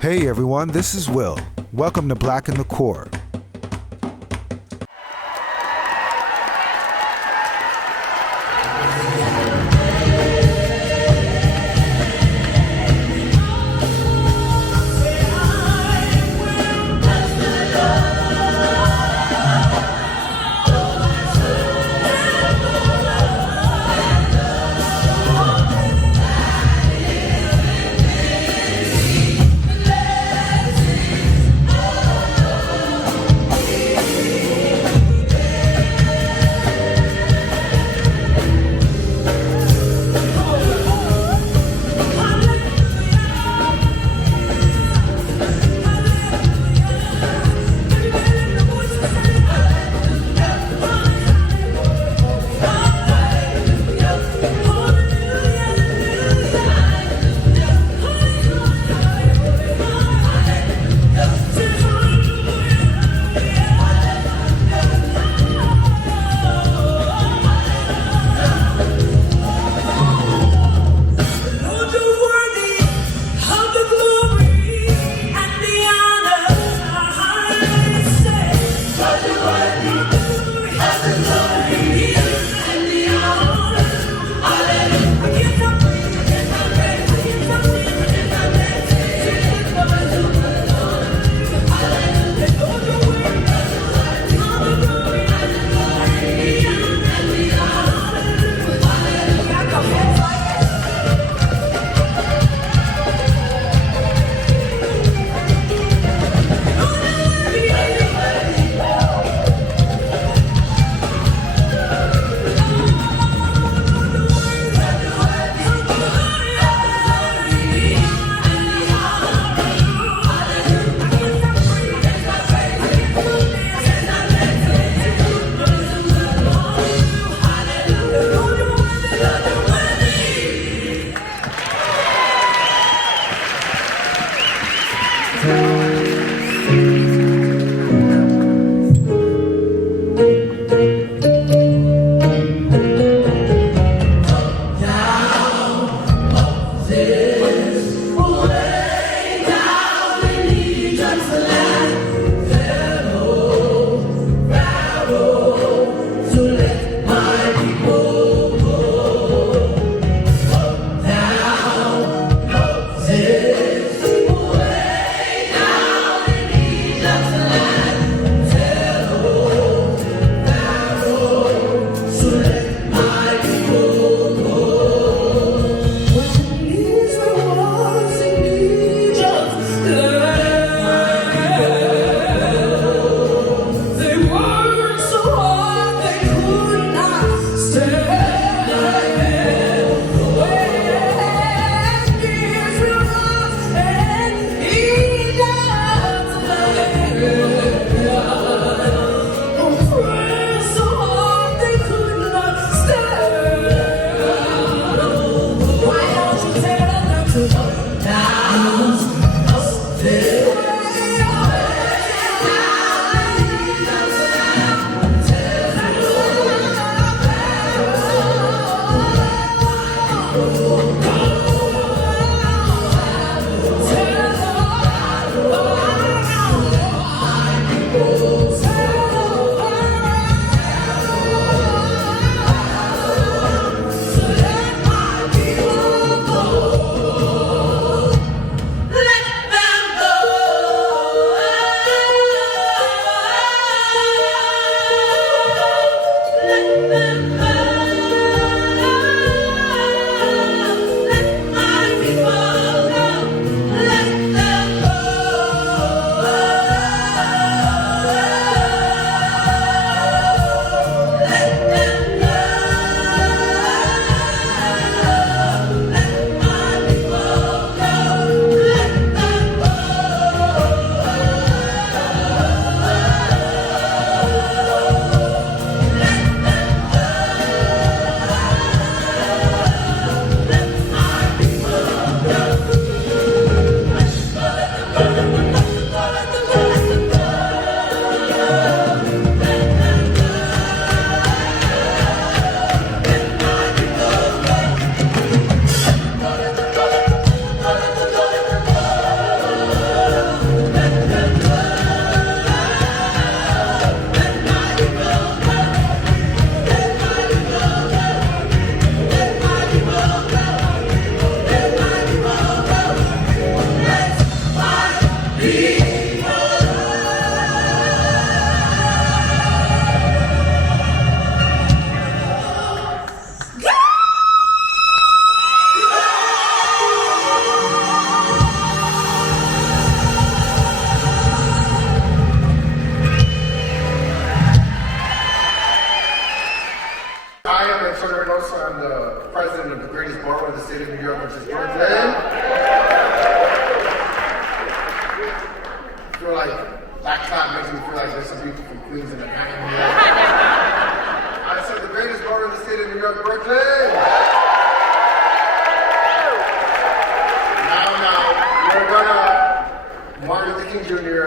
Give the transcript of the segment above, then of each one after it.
Hey everyone, this is Will. Welcome to Black in the Core.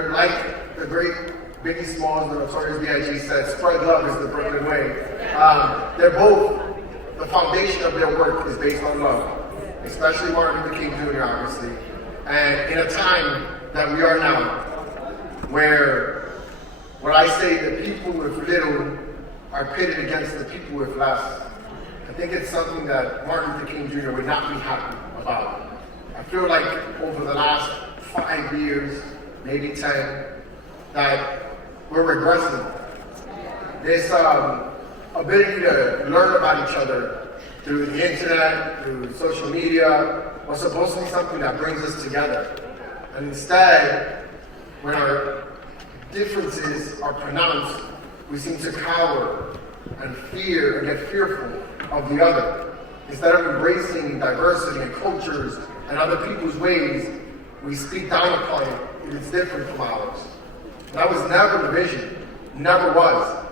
Jr., like the great Biggie Smalls, the Notorious B.I.G. said, spread love is the Brooklyn way. They're both, the foundation of their work is based on love, especially Martin Luther King Jr., obviously. And in a time that we are now, where I say the people with little are pitted against the people with less, I think it's something that Martin Luther King Jr. would not be happy about. I feel like over the last 5 years, maybe 10, that we're regressing. This ability to learn about each other through the internet, through social media, was supposed to be something that brings us together. And instead, when our differences are pronounced, we seem to cower and fear and get fearful of the other. Instead of embracing diversity and cultures and other people's ways, we speak down upon it if it's different from ours. That was never the vision, never was.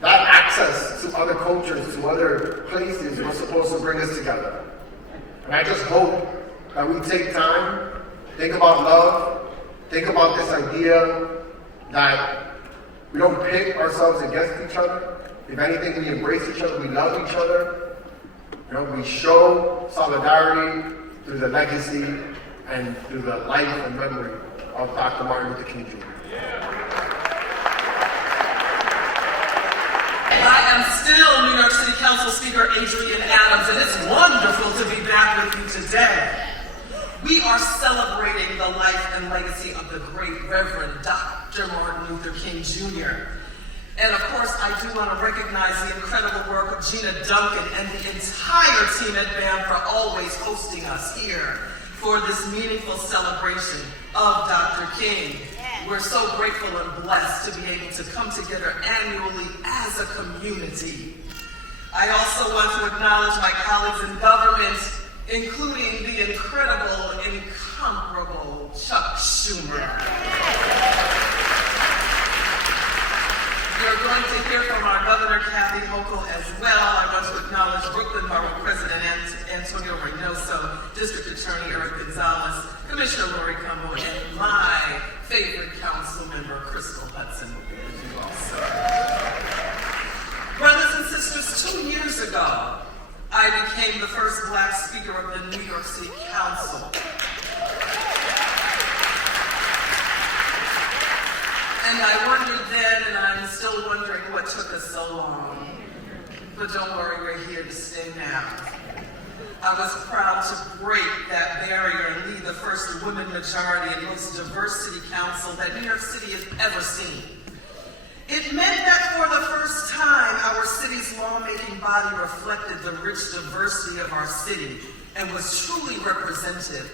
That access to other cultures, to other places, was supposed to bring us together. And I just hope that we take time, think about love, think about this idea that we don't pit ourselves against each other. If anything, we embrace each other, we love each other. You know, we show solidarity through the legacy and through the life and memory of Dr. Martin Luther King Jr. I am still New York City Council Speaker Adrienne Adams, and it's wonderful to be back with you today. We are celebrating the life and legacy of the great Reverend Dr. Martin Luther King Jr. And of course, I do want to recognize the incredible work of Gina Duncan and the entire team at BAM for always hosting us here for this meaningful celebration of Dr. King. We're so grateful and blessed to be able to come together annually as a community. I also want to acknowledge my colleagues in government, including the incredible, incomparable Chuck Schumer. We're going to hear from our Governor, Kathy Hochul, as well. I want to acknowledge Brooklyn Borough President Antonio Reynoso, District Attorney Eric Gonzalez, Commissioner Laurie, Cumbo, and my favorite council member, Crystal Hudson, will be with you also. Brothers and sisters, 2 years ago, I became the first Black Speaker of the New York City Council. And I wondered then, and I'm still wondering what took us so long. But don't worry, we're here to stay now. I was proud to break that barrier and lead the first women majority and most diverse city council that New York City has ever seen. It meant that for the first time, our city's lawmaking body reflected the rich diversity of our city and was truly representative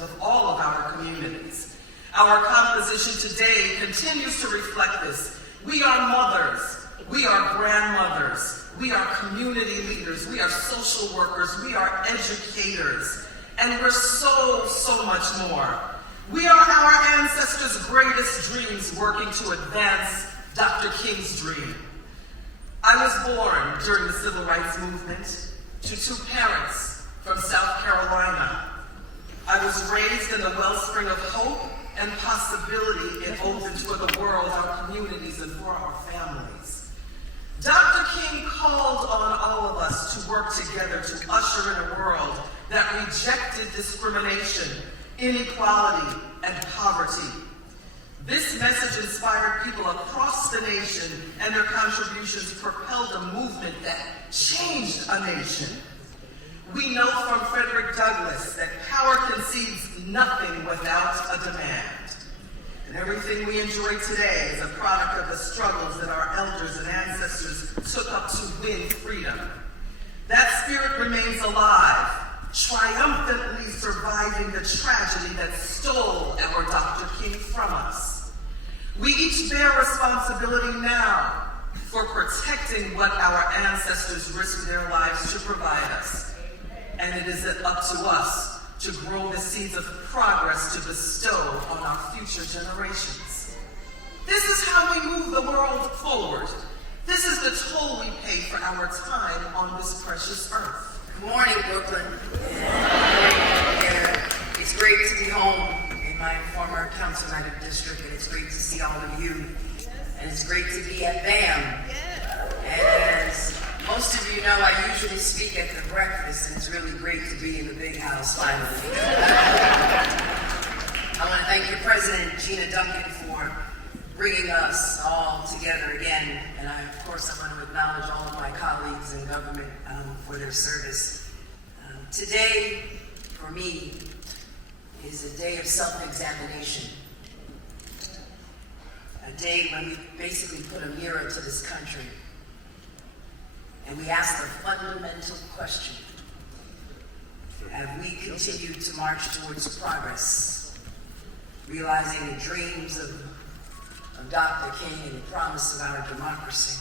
of all of our communities. Our composition today continues to reflect this. We are mothers, we are grandmothers, we are community leaders, we are social workers, we are educators, and we're so much more. We are our ancestors' greatest dreams working to advance Dr. King's dream. I was born during the Civil Rights Movement to 2 parents from South Carolina. I was raised in the wellspring of hope and possibility it opens for the world, our communities, and for our families. Dr. King called on all of us to work together to usher in a world that rejected discrimination, inequality, and poverty. This message inspired people across the nation, and their contributions propelled a movement that changed a nation. We know from Frederick Douglass that power concedes nothing without a demand. And everything we enjoy today is a product of the struggles that our elders and ancestors took up to win freedom. That spirit remains alive, triumphantly surviving the tragedy that stole our Dr. King from us. We each bear responsibility now for protecting what our ancestors risked their lives to provide us. And it is up to us to grow the seeds of progress to bestow on our future generations. This is how we move the world forward. This is the toll we pay for our time on this precious earth. Good morning, Brooklyn. It's great to be home in my former councilman district, and it's great to see all of you. And it's great to be at BAM. And as most of you know, I usually speak at the breakfast, and it's really great to be in the big house finally. I want to thank your president, Gina Duncan, for bringing us all together again. And of course, I want to acknowledge all of my colleagues in government for their service. Today, for me, is a day of self-examination. A day when we basically put a mirror to this country and we ask the fundamental question: have we continued to march towards progress, realizing the dreams of Dr. King and the promise of our democracy,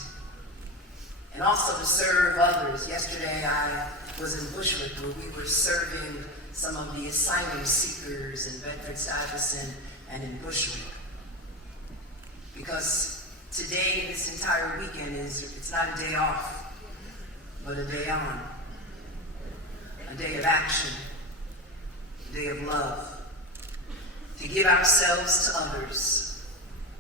and also to serve others? Yesterday I was in Bushwick, where we were serving some of the asylum seekers in Bedford-Stuyvesant and in Bushwick. Because today, this entire weekend, it's not a day off, but a day on. A day of action, a day of love. To give ourselves to others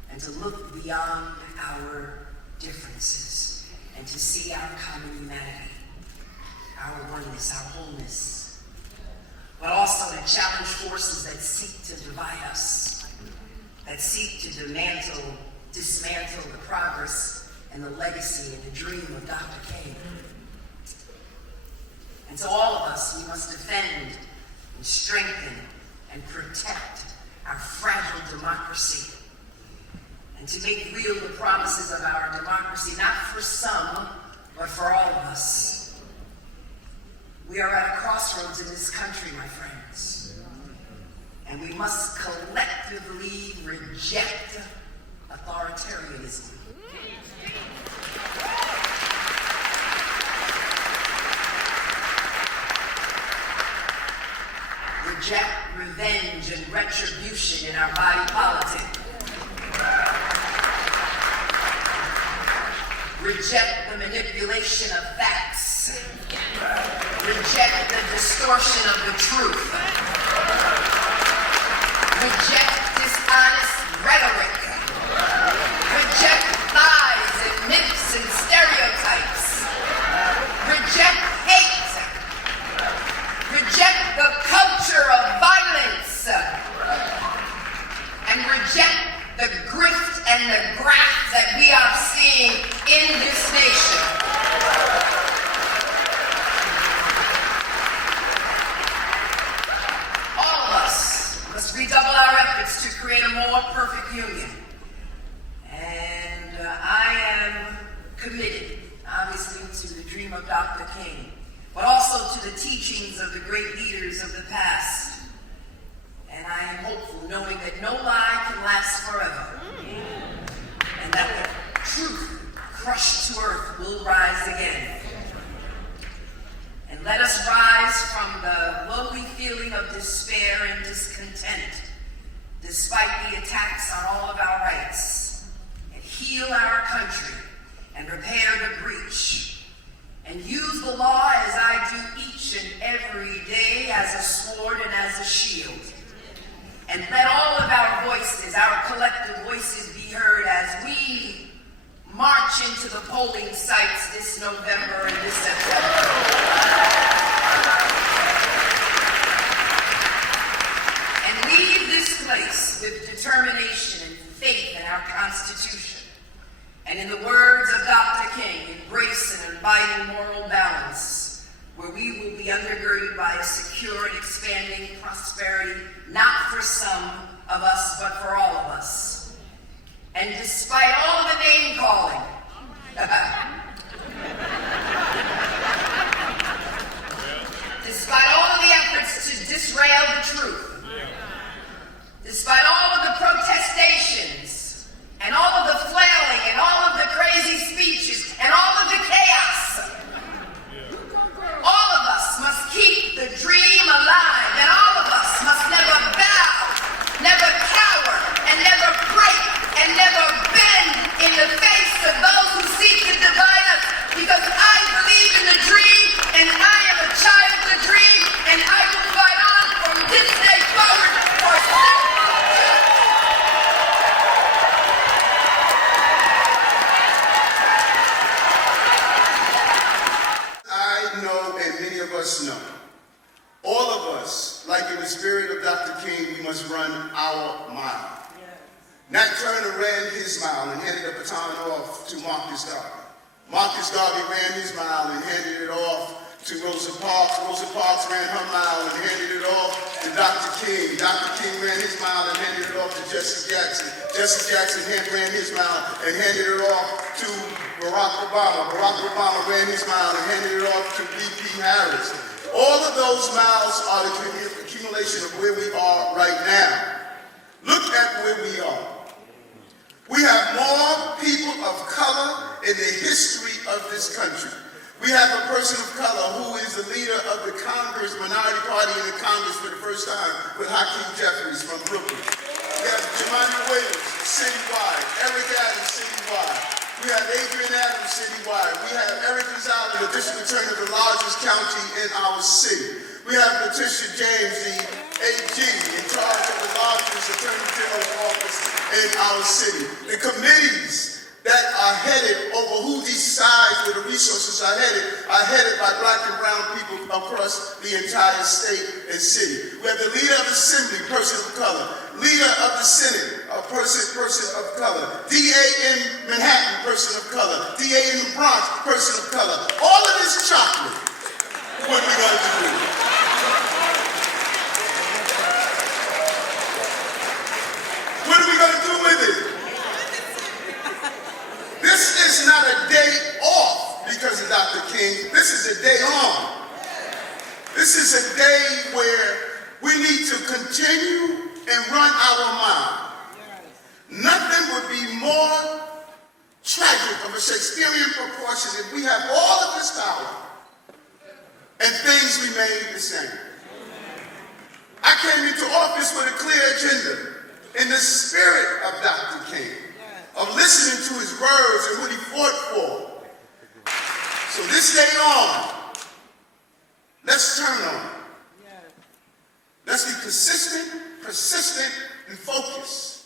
and to look beyond our differences and to see our common humanity, our oneness, our wholeness, but also to challenge forces that seek to divide us, that seek to dismantle the progress and the legacy and the dream of Dr. King. And so all of us, we must defend and strengthen and protect our fragile democracy, and to make real the promises of our democracy, not for some, but for all of us. We are at a crossroads in this country, my friends, and we must collectively reject authoritarianism. Reject revenge and retribution in our body politic. Reject the manipulation of facts. Reject the distortion of the truth. Reject dishonest rhetoric. Reject lies and myths and stereotypes. Reject hate. Reject the culture of violence. And reject the grift and the graft that we are seeing in this nation. All of us must redouble our efforts to create a more perfect union. And I am committed, obviously, to the dream of Dr. King, but also to the teachings of the great leaders of the past. And I am hopeful, knowing that no lie can last forever, and that the truth crushed to earth will rise again. And let us rise from the lowly feeling of despair and discontent, despite the attacks on all of our rights, and heal our country and repair the breach, and use the law as I do each and every day as a sword and as a shield. And let all of our voices, our collective voices, be heard as we march into the polling sites this November and this September. And leave this place with determination and faith in our Constitution. And in the words of Dr. King, embrace an inviting moral balance, where we will be undergirded by a secure and expanding prosperity, not for some of us, but for all of us. And despite all of the name calling, despite all of the efforts to disrail the truth, despite all of the protestations, and all of the flailing, and all of the crazy speeches, and all of the chaos, all of us must keep the dream alive, and all of us must never bow, never cower, and never break, and never bend in the face of those who seek to divide us, because I believe in the dream, and I am a child of the dream, and I will fight on from this day Dr. King, we must run our mile. Nat Turner ran his mile and handed the baton off to Marcus Garvey. Marcus Garvey ran his mile and handed it off to Rosa Parks. Rosa Parks ran her mile and handed it off to Dr. King. Dr. King ran his mile and handed it off to Jesse Jackson. Jesse Jackson ran his mile and handed it off to Barack Obama. Barack Obama ran his mile and handed it off to B.P. Harris. All of those miles are the accumulation of where we are right now. Look at where we are. We have more people of color in the history of this country. We have a person of color who is the leader of the Congress, minority party in the Congress for the first time, with Hakeem Jeffries from Brooklyn. We have Jumaane Williams, citywide. Eric Adams, citywide. We have Adrienne Adams, citywide. We have Eric Gonzalez, the district attorney of the largest county in our city. We have Letitia James, the AG, in charge of the largest attorney general's office in our city. The committees that are headed over who decides where the resources are headed by black and brown people across the entire state and city. We have the leader of the assembly, person of color. Leader of the Senate, a person of color. DA in Manhattan, person of color. DA in the Bronx, person of color. All of this chocolate, what are we going to do? What are we going to do with it? This is not a day off because of Dr. King. This is a day on. This is a day where we need to continue and run our mile. Nothing would be more tragic of a Shakespearean proportion if we have all of this power and things remain the same. I came into office with a clear agenda in the spirit of Dr. King, of listening to his words and what he fought for. So this day on, let's turn on. Let's be consistent, persistent, and focused.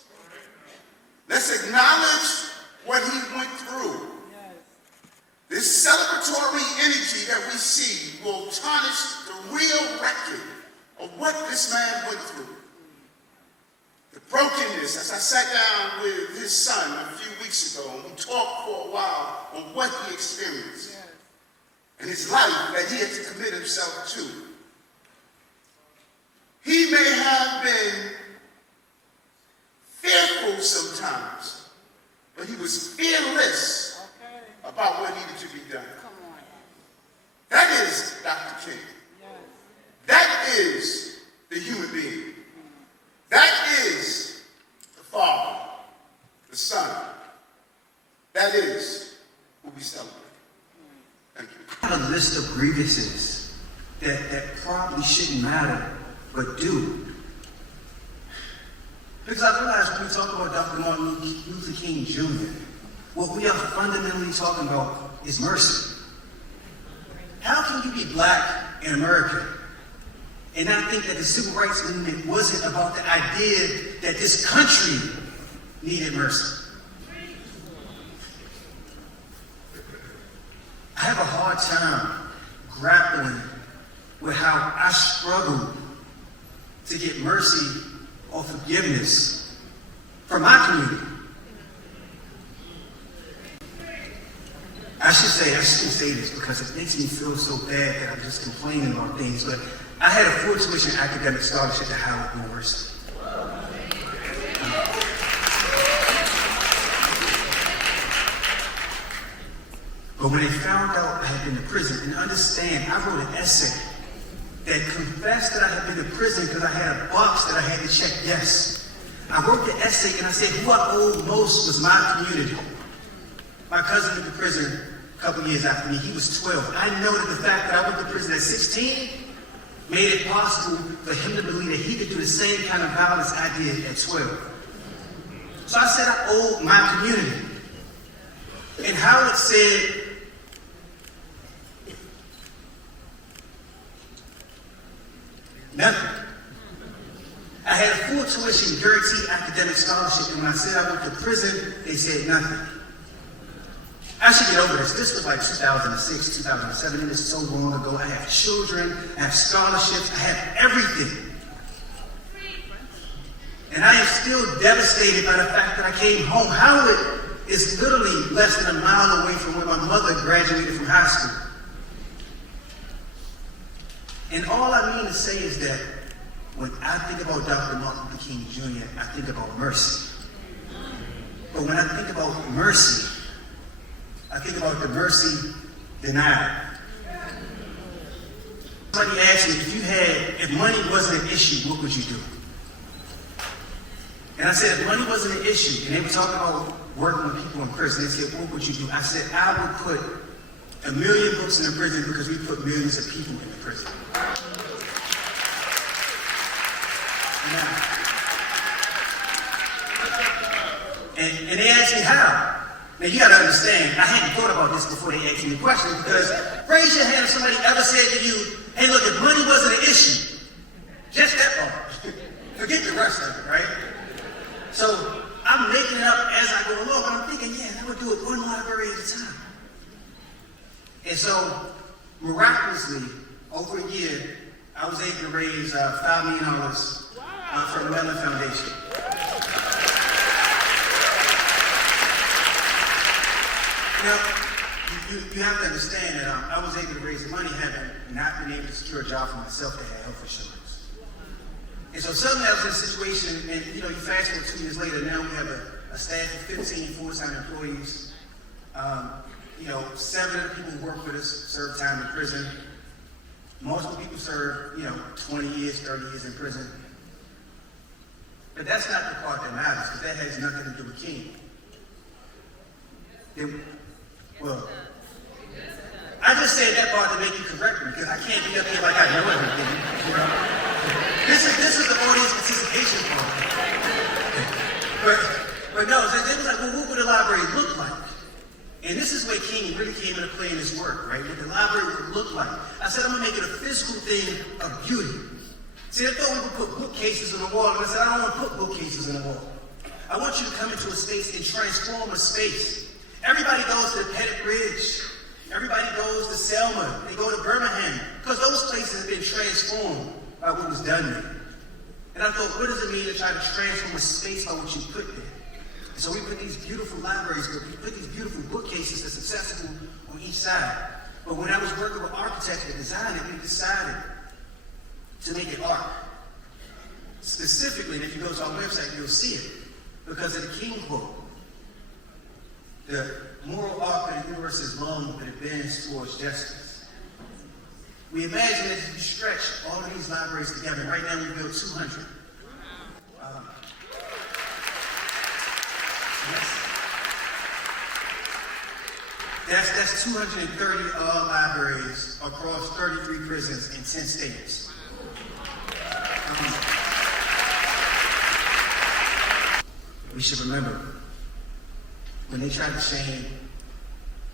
Let's acknowledge what he went through. This celebratory energy that we see will tarnish the real record of what this man went through. The brokenness, as I sat down with his son a few weeks ago, and we talked for a while on what he experienced and his life that he had to commit himself to. He may have been fearful sometimes, but he was fearless about what needed to be done. That is Dr. King. That is the human being. That is the Father, the Son. That is who we celebrate. Thank you. I have a list of grievances that probably shouldn't matter, but do. Because I realize when we talk about Dr. Martin Luther King Jr., what we are fundamentally talking about is mercy. How can you be black and American and not think that the civil rights movement wasn't about the idea that this country needed mercy? I have a hard time grappling with how I struggle to get mercy or forgiveness from my community. I shouldn't say this because it makes me feel so bad that I'm just complaining about things, but I had a full tuition academic scholarship at Howard University. But when they found out I had been to prison, and understand, I wrote an essay that confessed that I had been to prison because I had a box that I had to check yes. I wrote the essay and I said who I owed most was my community. My cousin went to prison a couple years after me. He was 12. I know that the fact that I went to prison at 16 made it possible for him to believe that he could do the same kind of violence I did at 12. So I said I owed my community. And Howard said, nothing. I had a full tuition guaranteed academic scholarship, and when I said I went to prison, they said nothing. I should get over this. This was like 2006, 2007, and it's so long ago. I have children, I have scholarships, I have everything. And I am still devastated by the fact that I came home. Howard is literally less than a mile away from where my mother graduated from high school. And all I mean to say is that when I think about Dr. Martin Luther King Jr., I think about mercy. But when I think about mercy, I think about the mercy denied. Somebody asked me, if money wasn't an issue, what would you do? And I said, if money wasn't an issue, and they were talking about working with people in prison, they said, what would you do? I said, I would put 1 million books in the prison because we put millions of people in the prison. And they asked me how. Now you gotta understand, I hadn't thought about this before they asked me the question, because raise your hand if somebody ever said to you, hey look, if money wasn't an issue, just that part. Forget the rest of it, right? So I'm making it up as I go along, but I'm thinking, yeah, I would do it one library at a time. And so, miraculously, over a year, I was able to raise $5 million for the Mellon Foundation. Now, you have to understand that I was able to raise the money, having not been able to secure a job for myself that had health insurance. And so suddenly I was in a situation, and you fast forward 2 years later, now we have a staff of 15 full-time employees. 7 of the people who work with us serve time in prison. Multiple people serve, 20 years, 30 years in prison. But that's not the part that matters, because that has nothing to do with King. I just said that part to make you correct me, because I can't be up here like I know everything. This is the audience participation part. But no, they was like, well, what would the library look like? And this is where King really came into play in his work, right? What the library would look like. I said, I'm going to make it a physical thing of beauty. See, I thought we would put bookcases on the wall, and I said, I don't want to put bookcases on the wall. I want you to come into a space and transform a space. Everybody goes to Pettit Bridge. Everybody goes to Selma. They go to Birmingham, because those places have been transformed by what was done there. And I thought, what does it mean to try to transform a space by what you put there? So we put these beautiful libraries, we put these beautiful bookcases that's accessible on each side. But when I was working with architects that designed it, we decided to make it art. Specifically, and if you go to our website, you'll see it, because of the King quote. The moral arc of the universe is long, but it bends towards justice. We imagine that if you stretch all of these libraries together, right now we built 200. That's 230 libraries across 33 prisons in 10 states. We should remember, when they tried to shame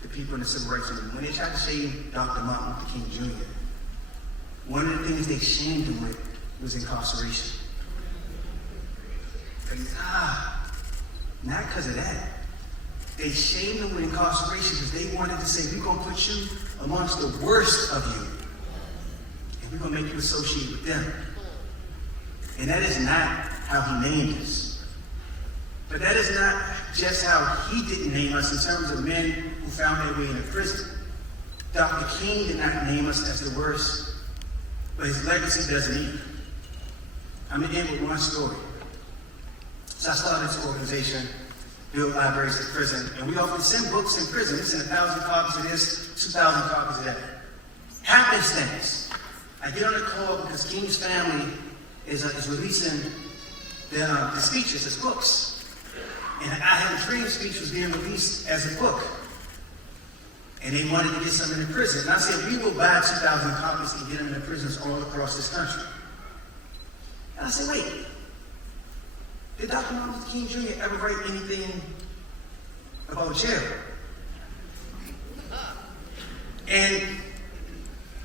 the people in the civil rights movement, when they tried to shame Dr. Martin Luther King Jr., one of the things they shamed him with was incarceration. Not because of that. They shamed him with incarceration because they wanted to say, we're going to put you amongst the worst of you, and we're going to make you associate with them. And that is not how he named us. But that is not just how he didn't name us in terms of men who found their way into prison. Dr. King did not name us as the worst, but his legacy doesn't either. I'm going to end with one story. So I started this organization, build libraries in prison, and we often send books in prison. We send 1,000 copies of this, 2,000 copies of that. Happenstance. I get on the call because King's family is releasing the speeches as books. And I had a dream speech was being released as a book. And they wanted to get something in prison. And I said, we will buy 2,000 copies and get them in the prisons all across this country. And I said, wait, did Dr. Martin Luther King Jr. ever write anything about jail? And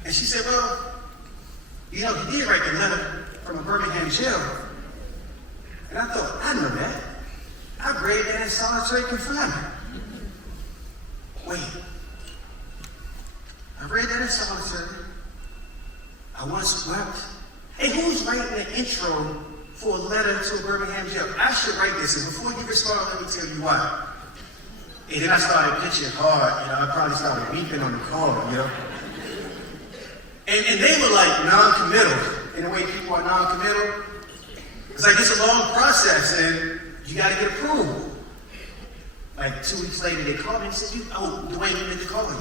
she said, well, he did write the letter from a Birmingham jail. And I thought, I know that. I read that in solitary confinement. Wait. I read that in solitary. I once wept. Hey, who's writing the intro for a letter to a Birmingham jail. I should write this, and before you respond, let me tell you why. And then I started pitching hard, I probably started weeping on the call, And they were like non-committal, in the way people are non-committal. It's like it's a long process, and you got to get approved. Like 2 weeks later, they called me and said, Dwayne, we meant to call you.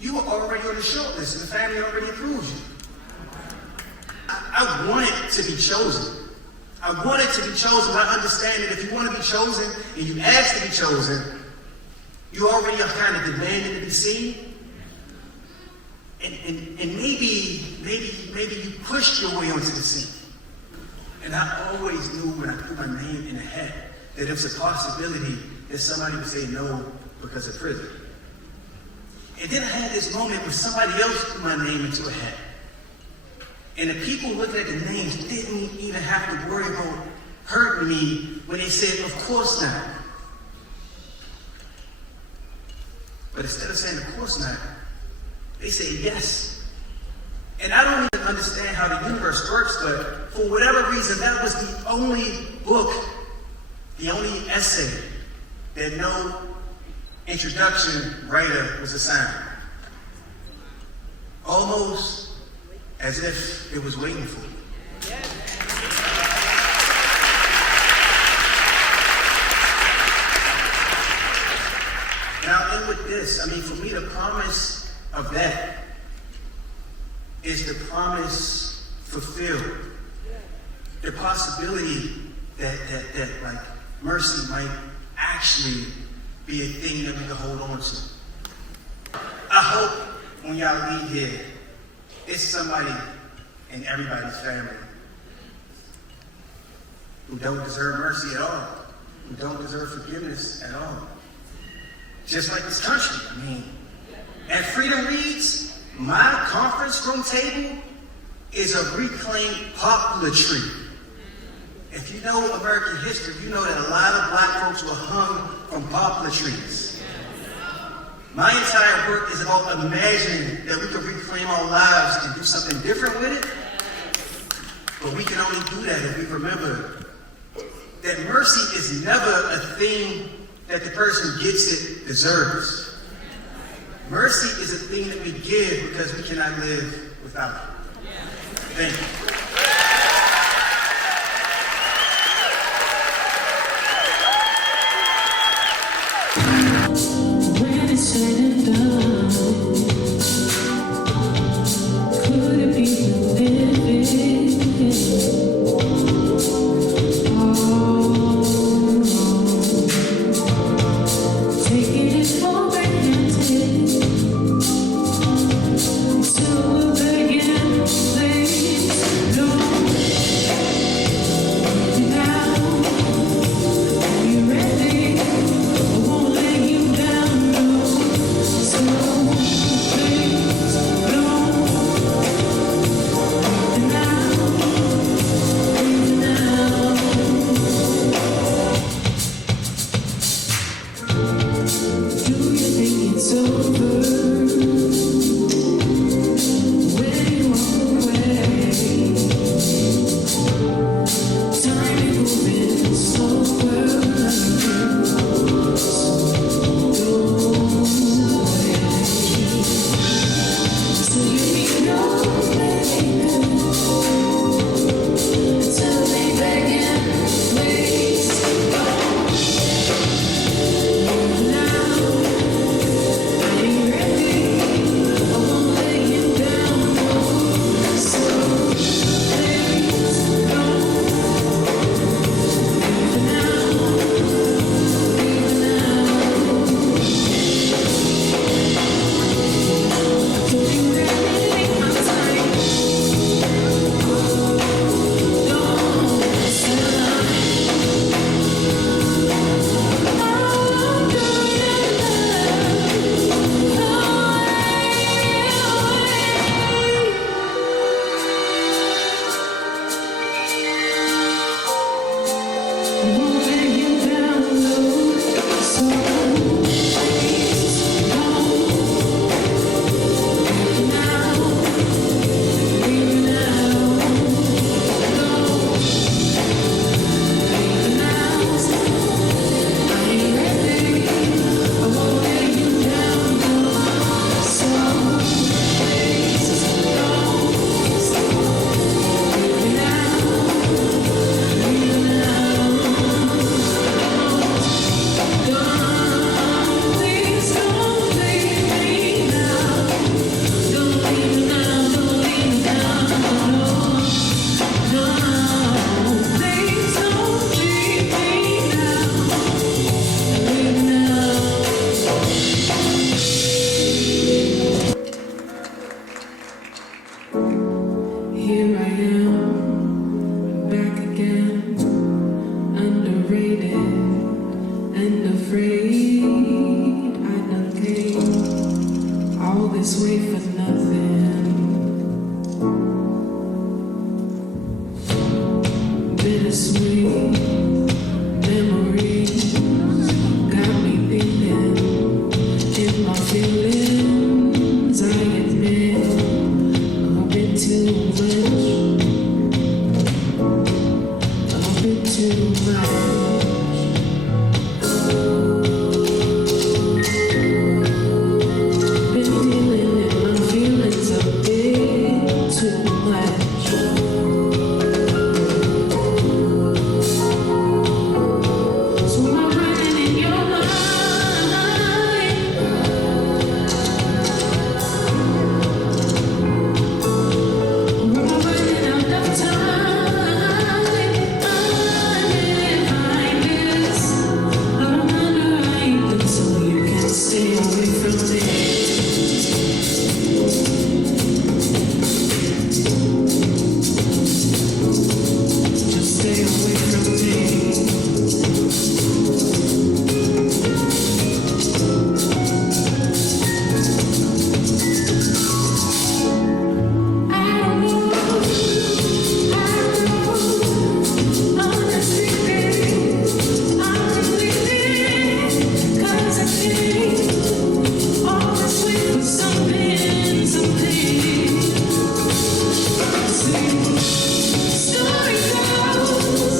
You were already on the short list, and the family already approved you. I wanted to be chosen. I wanted to be chosen, but I understand that if you want to be chosen and you ask to be chosen, you already are kind of demanding to be seen. And maybe you pushed your way onto the scene. And I always knew when I put my name in the hat that there was a possibility that somebody would say no because of prison. And then I had this moment where somebody else put my name into a hat. And the people looking at the names didn't even have to worry about hurting me when they said, of course not. But instead of saying, of course not, they say yes. And I don't even understand how the universe works, but for whatever reason, that was the only book, the only essay that no introduction writer was assigned. Almost as if it was waiting for me. Now, and with this, for me, the promise of that is the promise fulfilled. The possibility that like mercy might actually be a thing that we can hold on to. I hope when y'all leave here, it's somebody in everybody's family who don't deserve mercy at all, who don't deserve forgiveness at all. Just like this country. And Freedom Reads, my conference room table is a reclaimed poplar tree. If you know American history, you know that a lot of black folks were hung from poplar trees. My entire work is about imagining that we can reclaim our lives and do something different with it. But we can only do that if we remember that mercy is never a thing that the person who gets it deserves. Mercy is a thing that we give because we cannot live without it. Thank you. No bittersweet memories got me thinking in my feelings. I admit a bit too much, a bit too much. Been dealing in my feelings a bit too much. So I'm running in your mind. I'm running out of time. I didn't find this. I wonder how you can so you can stay away from me. Just stay away from me. I don't know, honestly, I'm bleeding, 'cause I can't always wait for something. See, story goes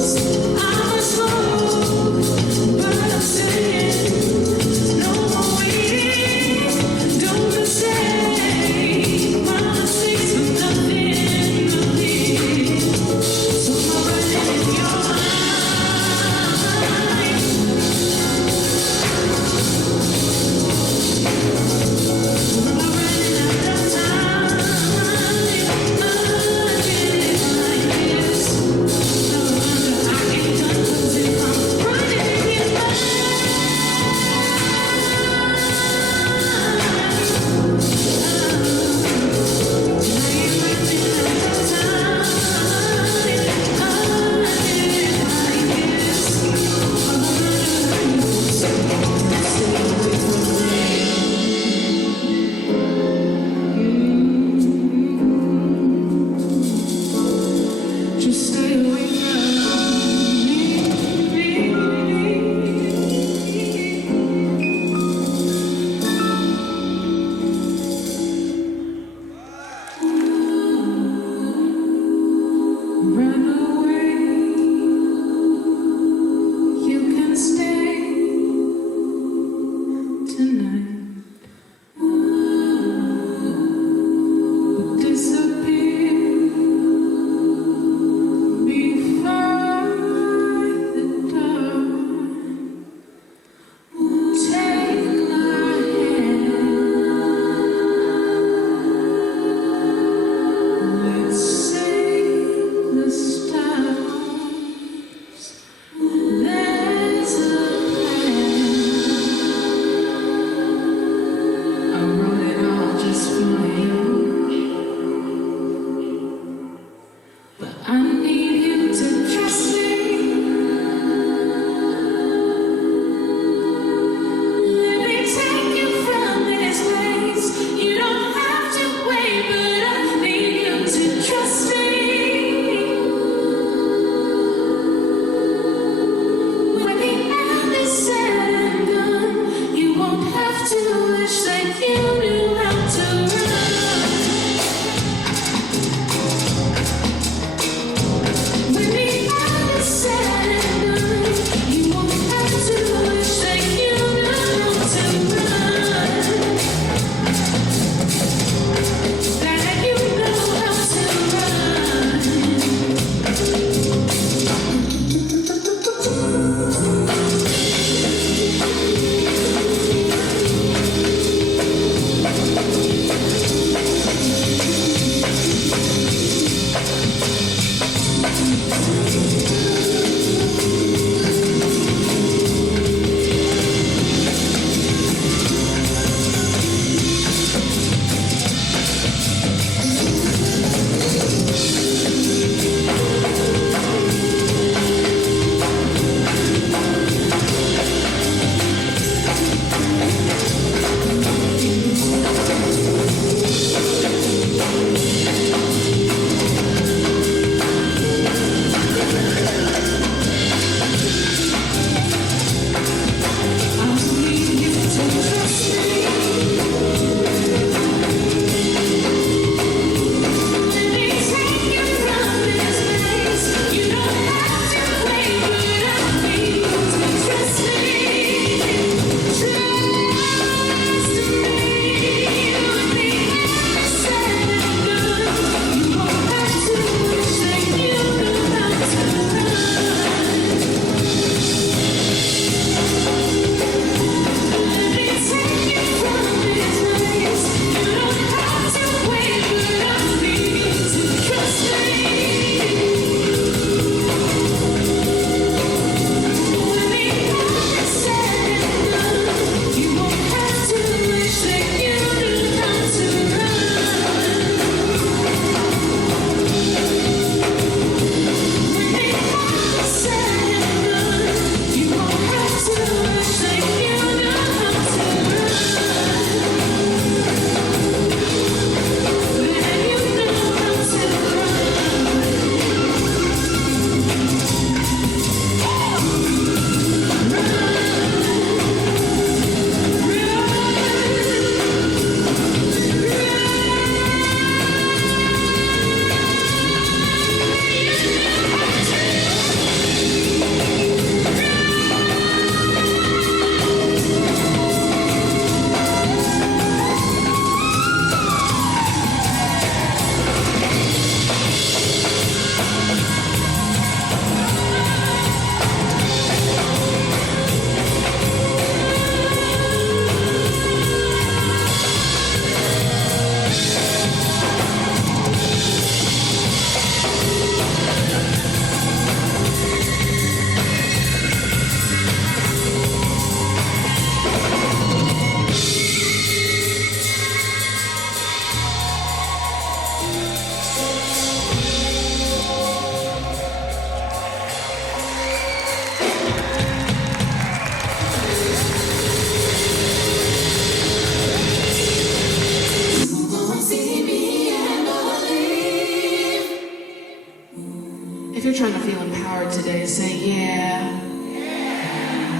today, say yeah.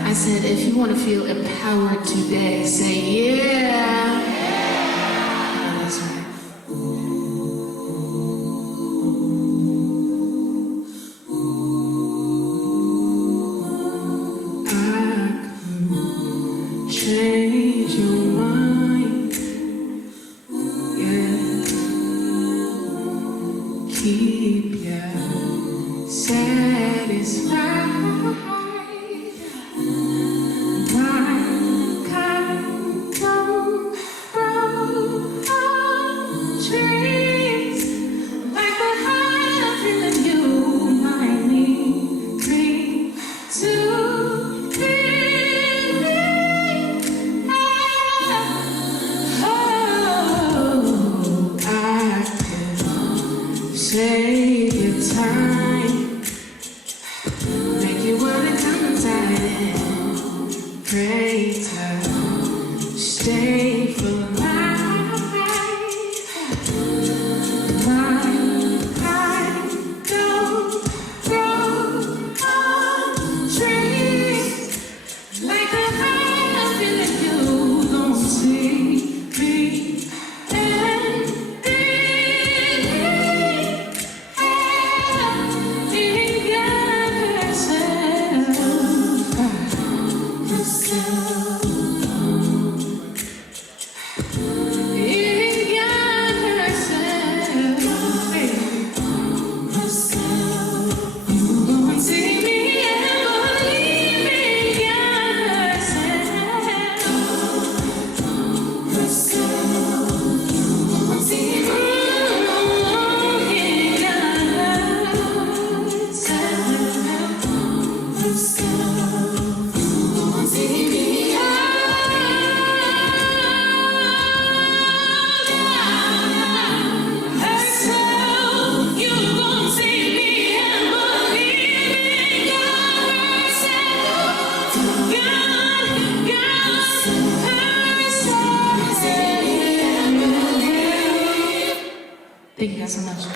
I said, if you want to feel empowered today, say yeah. Oh, that's right. Change your mind, yeah. Keep you satisfied. My kind don't grow trees like the high feeling you might need me to be. Save your time, make you wanna come inside and pray to stay for life. I don't grow on trees like a high feeling you gon' see me. Thank you guys so much.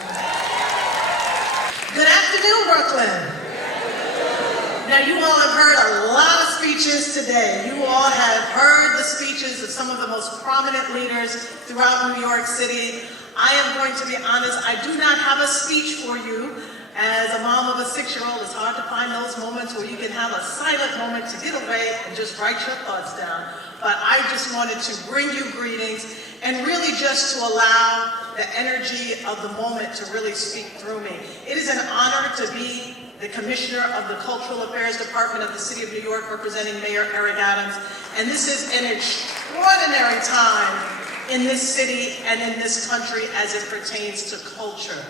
Good afternoon, Brooklyn. Now, you all have heard a lot of speeches today. You all have heard the speeches of some of the most prominent leaders throughout New York City. I am going to be honest, I do not have a speech for you. As a mom of a 6-year-old, it's hard to find those moments where you can have a silent moment to get away and just write your thoughts down. But I just wanted to bring you greetings and really just to allow the energy of the moment to really speak through me. It is an honor to be the Commissioner of the Cultural Affairs Department of the City of New York, representing Mayor Eric Adams. And this is an extraordinary time in this city and in this country as it pertains to culture.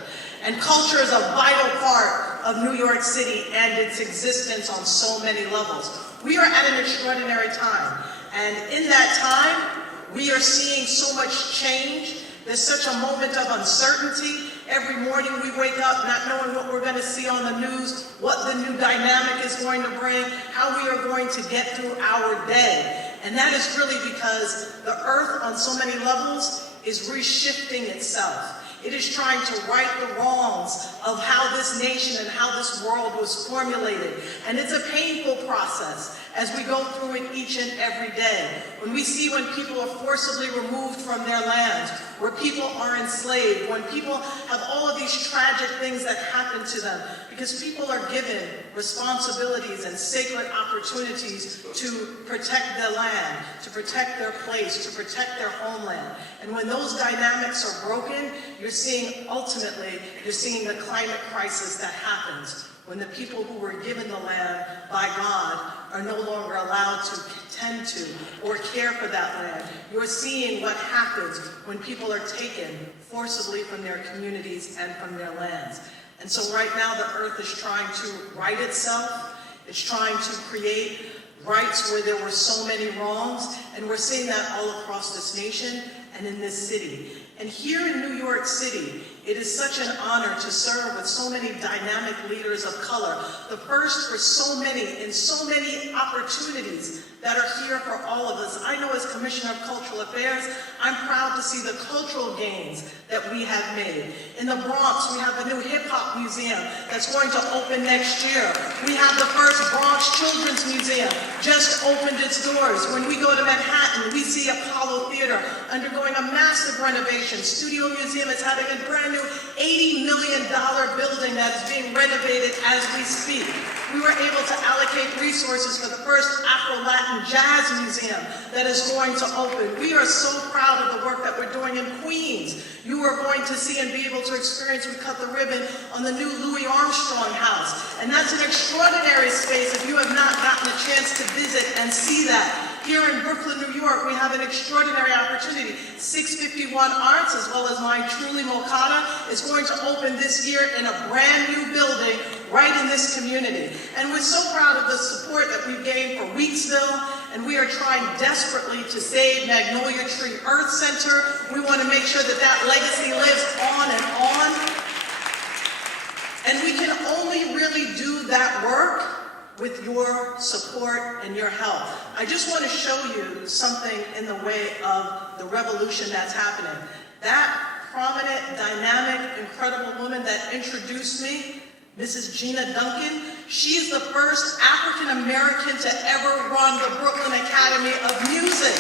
And culture is a vital part of New York City and its existence on so many levels. We are at an extraordinary time. And in that time, we are seeing so much change. There's such a moment of uncertainty. Every morning we wake up not knowing what we're going to see on the news, what the new dynamic is going to bring, how we are going to get through our day. And that is really because the earth on so many levels is reshifting itself. It is trying to right the wrongs of how this nation and how this world was formulated. And it's a painful process as we go through it each and every day. When we see when people are forcibly removed from their lands, where people are enslaved, when people have all of these tragic things that happen to them, because people are given responsibilities and sacred opportunities to protect their land, to protect their place, to protect their homeland. And when those dynamics are broken, you're seeing the climate crisis that happens. When the people who were given the land by God are no longer allowed to tend to or care for that land. You're seeing what happens when people are taken forcibly from their communities and from their lands. And so right now the earth is trying to right itself. It's trying to create rights where there were so many wrongs. And we're seeing that all across this nation and in this city. And here in New York City, it is such an honor to serve with so many dynamic leaders of color, the first for so many and so many opportunities that are here for all of us. I know as Commissioner of Cultural Affairs, I'm proud to see the cultural gains that we have made. In the Bronx, we have the new Hip Hop Museum that's going to open next year. We have the first Bronx Children's Museum just opened its doors. When we go to Manhattan, we see Apollo Theater undergoing a massive renovation. Studio Museum is having a brand new $80 million building that is being renovated as we speak. We were able to allocate resources for the first Afro-Latin Jazz Museum that is going to open. We are so proud of the work that we're doing in Queens. You are going to see and be able to experience, we cut the ribbon on the new Louis Armstrong House. And that's an extraordinary space if you have not gotten a chance to visit and see that. Here in Brooklyn, New York, we have an extraordinary opportunity. 651 Arts, as well as mine truly Mokata, is going to open this year in a brand new building right in this community. And we're so proud of the support that we've gained for Weeksville, and we are trying desperately to save Magnolia Tree Earth Center. We want to make sure that that legacy lives on and on. And we can only really do that work with your support and your help. I just want to show you something in the way of the revolution that's happening. That prominent, dynamic, incredible woman that introduced me, Mrs. Gina Duncan, she's the first African American to ever run the Brooklyn Academy of Music.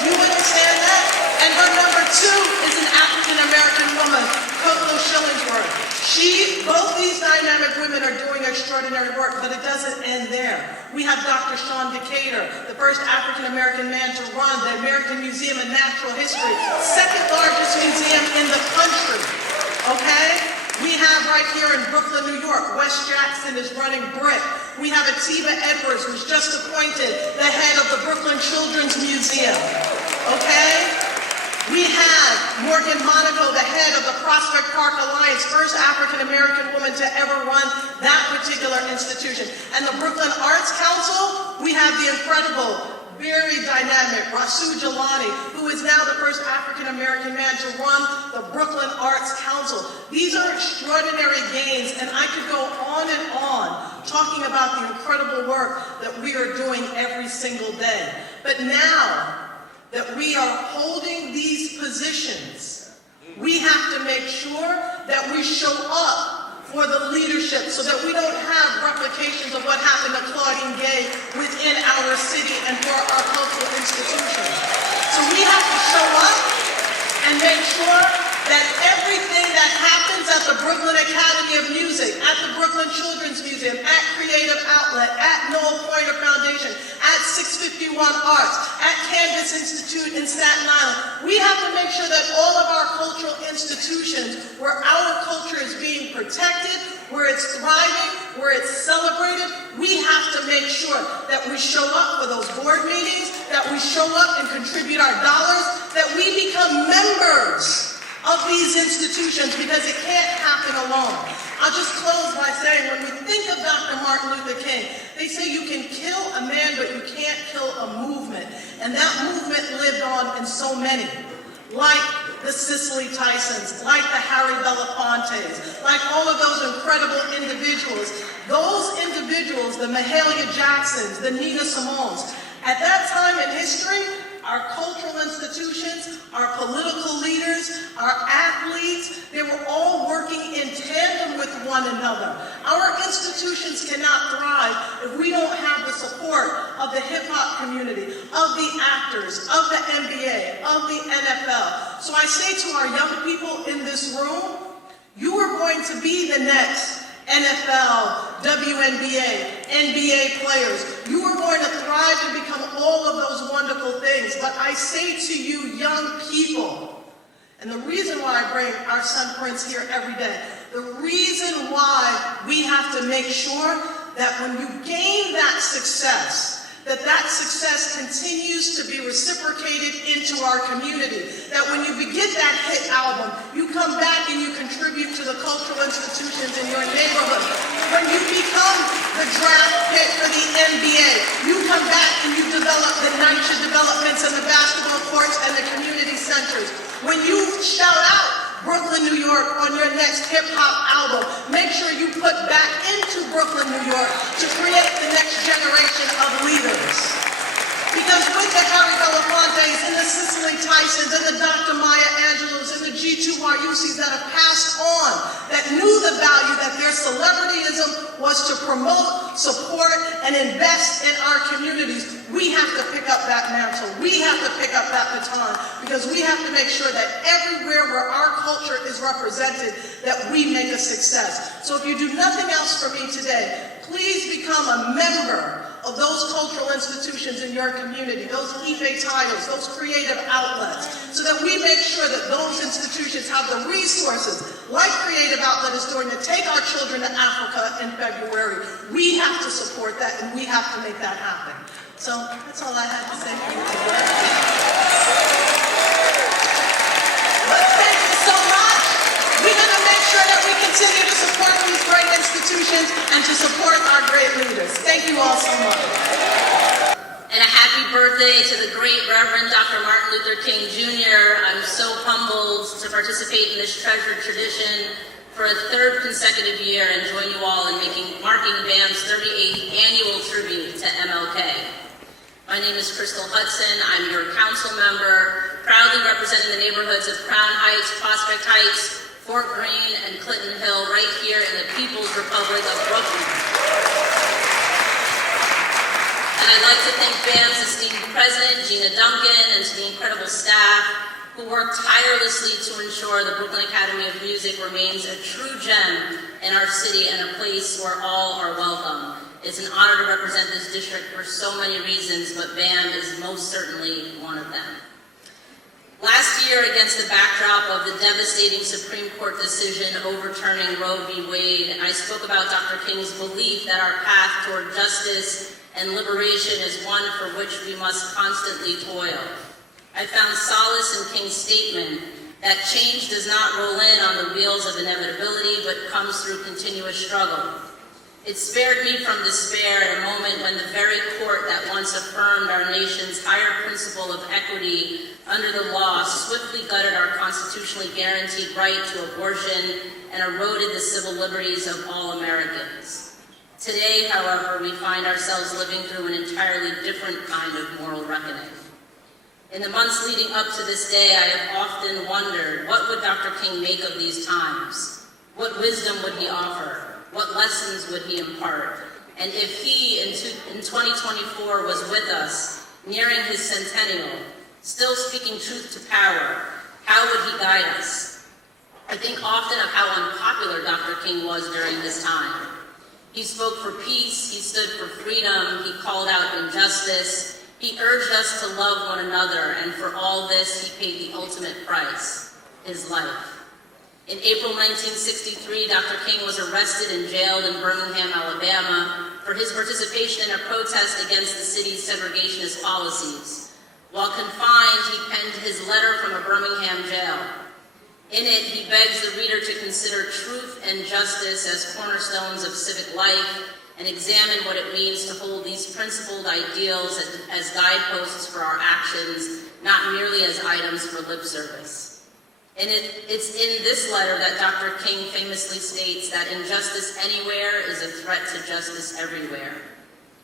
Do you understand that? And her number two is an African American woman, Coco Shillingsworth. Both these dynamic women are doing extraordinary work, but it doesn't end there. We have Dr. Sean Decatur, the first African American man to run the American Museum of Natural History, second largest museum in the country, okay? We have right here in Brooklyn, New York, Wes Jackson is running BRIC. We have Atiba Edwards, who's just appointed the head of the Brooklyn Children's Museum, okay? We have Morgan Monaco, the head of the Prospect Park Alliance, first African-American woman to ever run that particular institution. And the Brooklyn Arts Council, we have the incredible, very dynamic Rasul Jalani, who is now the first African-American man to run the Brooklyn Arts Council. These are extraordinary gains, and I could go on and on talking about the incredible work that we are doing every single day. But now that we are holding these positions, we have to make sure that we show up for the leadership so that we don't have replications of what happened to Claudine Gay within our city and for our cultural institutions. So we have to show up and make sure that everything that happens at the Brooklyn Academy of Music, at the Brooklyn Children's Museum, at Creative Outlet, at Noel Pointer Foundation, at 651 Arts, at Canvas Institute in Staten Island, we have to make sure that all of our cultural institutions, where our culture is being protected, where it's thriving, where it's celebrated, we have to make sure that we show up for those board meetings, that we show up and contribute our dollars, that we become members of these institutions, because it can't happen alone. I'll just close by saying, when we think of Dr. Martin Luther King, they say you can kill a man, but you can't kill a movement. And that movement lived on in so many, like the Cicely Tysons, like the Harry Belafontes, like all of those incredible individuals. Those individuals, the Mahalia Jacksons, the Nina Simones, at that time in history, our cultural institutions, our political leaders, our athletes, they were all working in tandem with one another. Our institutions cannot thrive if we don't have the support of the hip-hop community, of the actors, of the NBA, of the NFL. So I say to our young people in this room, you are going to be the next NFL, WNBA, NBA players. You are going to thrive and become all of those wonderful things. But I say to you, young people, and the reason why I bring our son Prince here every day, the reason why we have to make sure that when you gain that success continues to be reciprocated into our community. That when you get that hit album, you come back and you contribute to the cultural institutions in your neighborhood. When you become the draft pick for the NBA, you come back and you develop the NYCHA developments and the basketball courts and the community centers. When you shout York on your next hip-hop album, make sure you put back into Brooklyn, New York to create the next generation of leaders. Because with the Harry Belafontes and the Cicely Tysons and the Dr. Maya Angelos and the G2RUCs that have passed on, that knew the value that their celebrityism was to promote, support, and invest in our communities, we have to pick up that mantle. We have to pick up that baton because we have to make sure that everywhere where our culture is represented, that we make a success. So if you do nothing else for me today, please become a member of those cultural institutions in your community, those Ife titles, those creative outlets, so that we make sure that those institutions have the resources, like Creative Outlet is doing, to take our children to Africa in February. We have to support that, and we have to make that happen. So that's all I had to say for you today. But thank you so much. We're going to make sure that we continue to support these great institutions and to support our great leaders. Thank you all so much. And a happy birthday to the great Reverend Dr. Martin Luther King Jr. I'm so humbled to participate in this treasured tradition for a third consecutive year and join you all in marking BAM's 38th annual tribute to MLK. My name is Crystal Hudson. I'm your council member, proudly representing the neighborhoods of Crown Heights, Prospect Heights, Fort Greene, and Clinton Hill, right here in the People's Republic of Brooklyn. And I'd like to thank BAM's esteemed president, Gina Duncan, and to the incredible staff who worked tirelessly to ensure the Brooklyn Academy of Music remains a true gem in our city and a place where all are welcome. It's an honor to represent this district for so many reasons, but BAM is most certainly one of them. Last year, against the backdrop of the devastating Supreme Court decision overturning Roe v. Wade, I spoke about Dr. King's belief that our path toward justice and liberation is one for which we must constantly toil. I found solace in King's statement that change does not roll in on the wheels of inevitability, but comes through continuous struggle. It spared me from despair at a moment when the very court that once affirmed our nation's higher principle of equity under the law swiftly gutted our constitutionally guaranteed right to abortion and eroded the civil liberties of all Americans. Today, however, we find ourselves living through an entirely different kind of moral reckoning. In the months leading up to this day, I have often wondered, what would Dr. King make of these times? What wisdom would he offer? What lessons would he impart? And if he, in 2024, was with us, nearing his centennial, still speaking truth to power, how would he guide us? I think often of how unpopular Dr. King was during this time. He spoke for peace, he stood for freedom, he called out injustice, he urged us to love one another, and for all this, he paid the ultimate price, his life. In April 1963, Dr. King was arrested and jailed in Birmingham, Alabama, for his participation in a protest against the city's segregationist policies. While confined, he penned his letter from a Birmingham jail. In it, he begs the reader to consider truth and justice as cornerstones of civic life and examine what it means to hold these principled ideals as guideposts for our actions, not merely as items for lip service. And it's in this letter that Dr. King famously states that injustice anywhere is a threat to justice everywhere.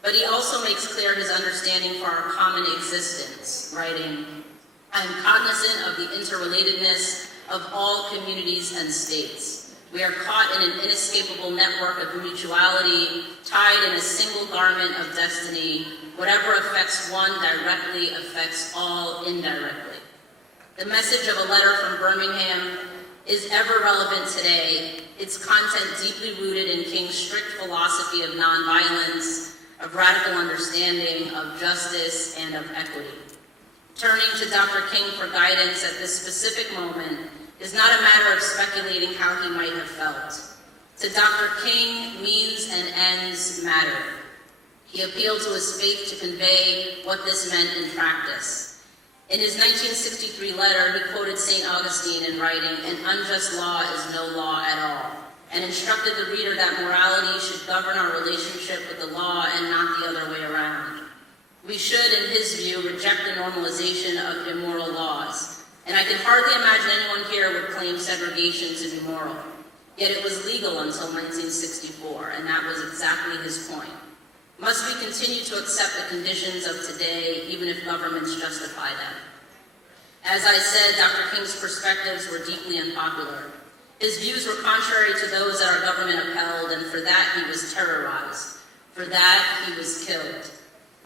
But he also makes clear his understanding for our common existence, writing, "I am cognizant of the interrelatedness of all communities and states. We are caught in an inescapable network of mutuality, tied in a single garment of destiny. Whatever affects one directly affects all indirectly." The message of a letter from Birmingham is ever relevant today, its content deeply rooted in King's strict philosophy of nonviolence, of radical understanding, of justice, and of equity. Turning to Dr. King for guidance at this specific moment is not a matter of speculating how he might have felt. To Dr. King, means and ends matter. He appealed to his faith to convey what this meant in practice. In his 1963 letter, he quoted St. Augustine in writing, "An unjust law is no law at all," and instructed the reader that morality should govern our relationship with the law and not the other way around. We should, in his view, reject the normalization of immoral laws. And I can hardly imagine anyone here would claim segregation to be moral. Yet it was legal until 1964, and that was exactly his point. Must we continue to accept the conditions of today, even if governments justify them? As I said, Dr. King's perspectives were deeply unpopular. His views were contrary to those that our government upheld, and for that he was terrorized. For that he was killed.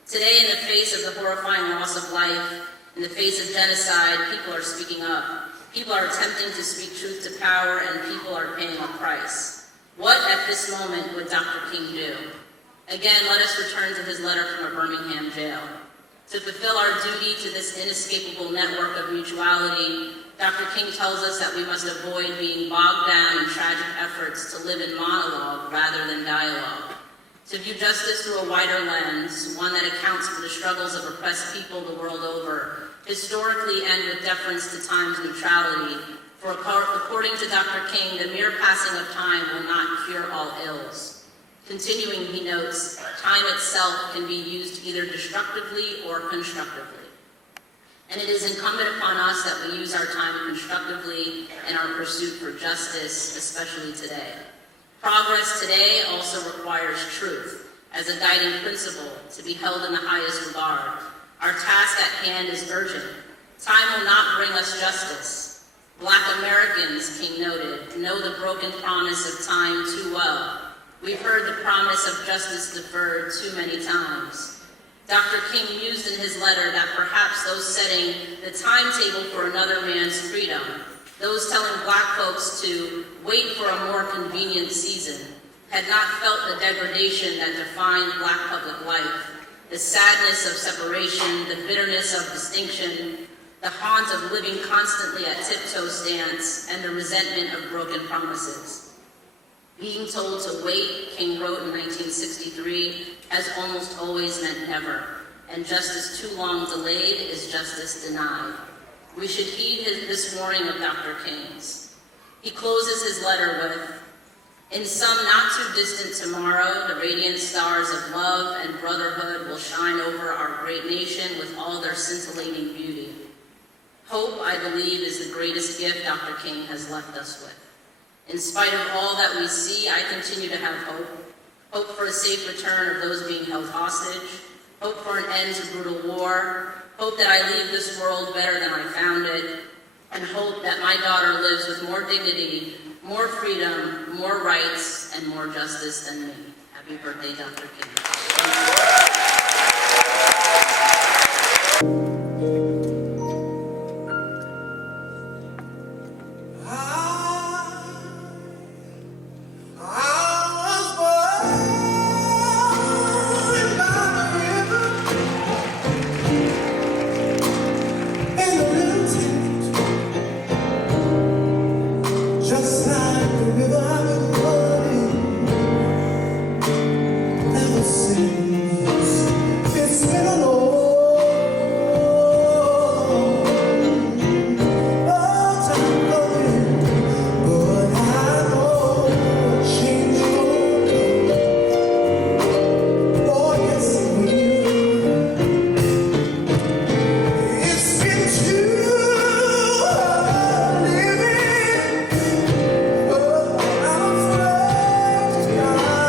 Today, in the face of the horrifying loss of life, in the face of genocide, people are speaking up. People are attempting to speak truth to power, and people are paying a price. What at this moment would Dr. King do? Again, let us return to his letter from a Birmingham jail. To fulfill our duty to this inescapable network of mutuality, Dr. King tells us that we must avoid being bogged down in tragic efforts to live in monologue rather than dialogue. To view justice through a wider lens, one that accounts for the struggles of oppressed people the world over, historically and with deference to time's neutrality, for according to Dr. King, the mere passing of time will not cure all ills. Continuing, he notes, time itself can be used either destructively or constructively. And it is incumbent upon us that we use our time constructively in our pursuit for justice, especially today. Progress today also requires truth as a guiding principle to be held in the highest regard. Our task at hand is urgent. Time will not bring us justice. Black Americans, King noted, know the broken promise of time too well. We've heard the promise of justice deferred too many times. Dr. King mused in his letter that perhaps those setting the timetable for another man's freedom, those telling Black folks to wait for a more convenient season, had not felt the degradation that defined Black public life, the sadness of separation, the bitterness of distinction, the haunt of living constantly at tiptoe stance, and the resentment of broken promises. Being told to wait, King wrote in 1963, has almost always meant never, and justice too long delayed is justice denied. We should heed this warning of Dr. King's. He closes his letter with, in some not too distant tomorrow, the radiant stars of love and brotherhood will shine over our great nation with all their scintillating beauty. Hope, I believe, is the greatest gift Dr. King has left us with. In spite of all that we see, I continue to have hope. Hope for a safe return of those being held hostage. Hope for an end to brutal war. Hope that I leave this world better than I found it. And hope that my daughter lives with more dignity, more freedom, more rights, and more justice than me. Happy birthday, Dr. King. Just like the river I've been running ever since. It's been a long time coming, but I know change won't come. Oh yes it will. It's been too hard living. I'm afraid to die.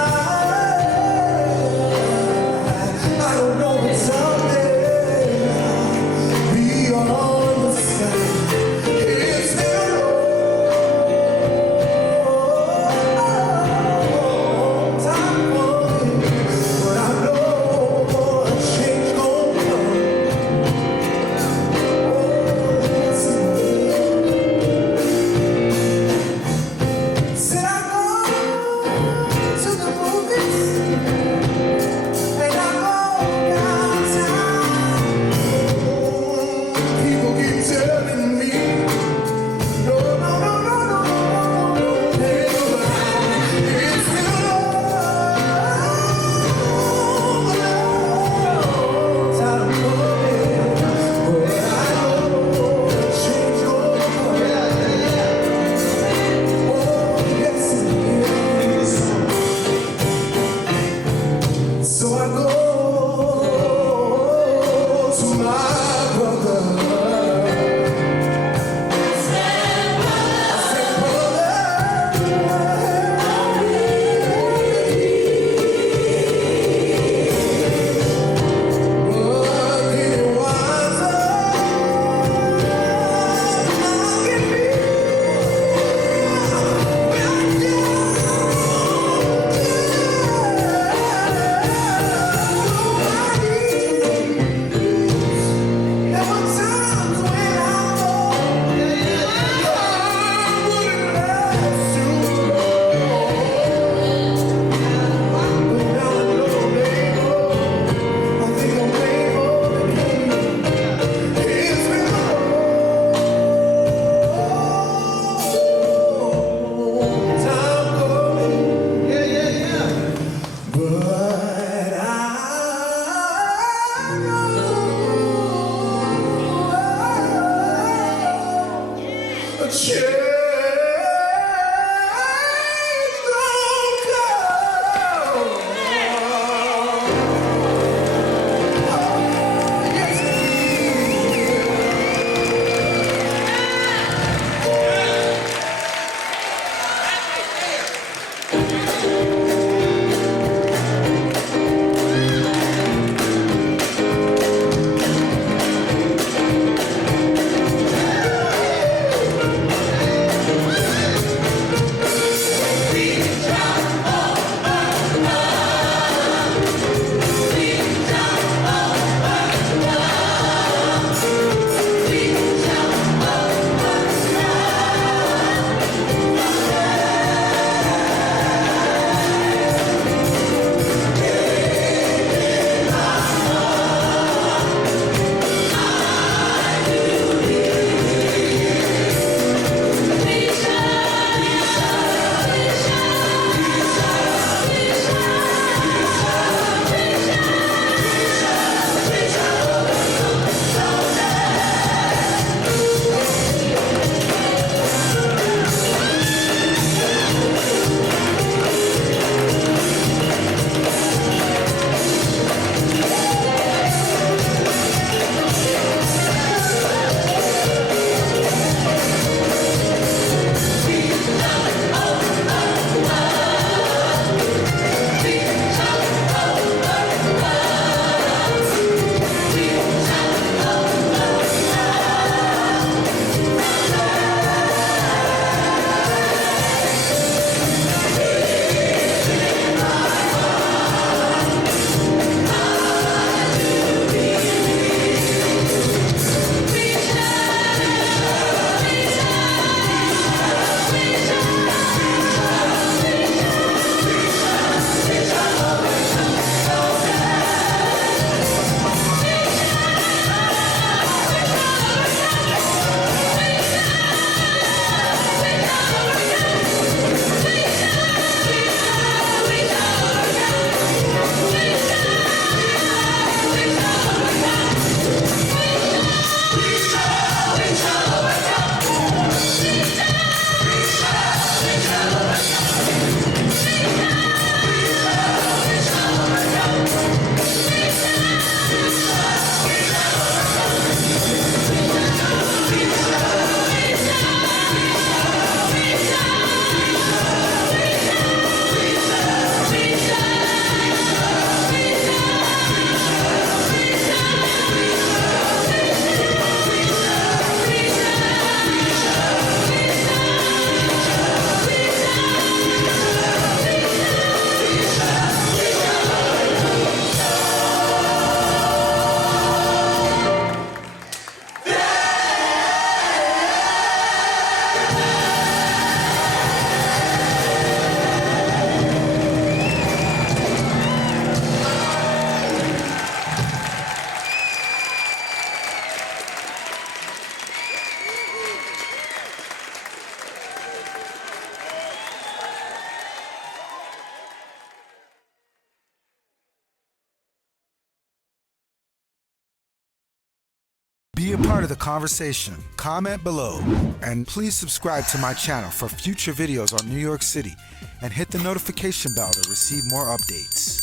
I don't know if someday I'll be on the side. It's been a long time coming, but I know a change gon' come. Oh, yes it will. Said I go to the movies and I go downtown. People keep telling me, no, no, no, no, no, no, no, no, it's been a long time coming, but I know a change gon' come. Oh, yes it is. So I go to my brother a part of the conversation? Comment below. And please subscribe to my channel for future videos on New York City and hit the notification bell to receive more updates.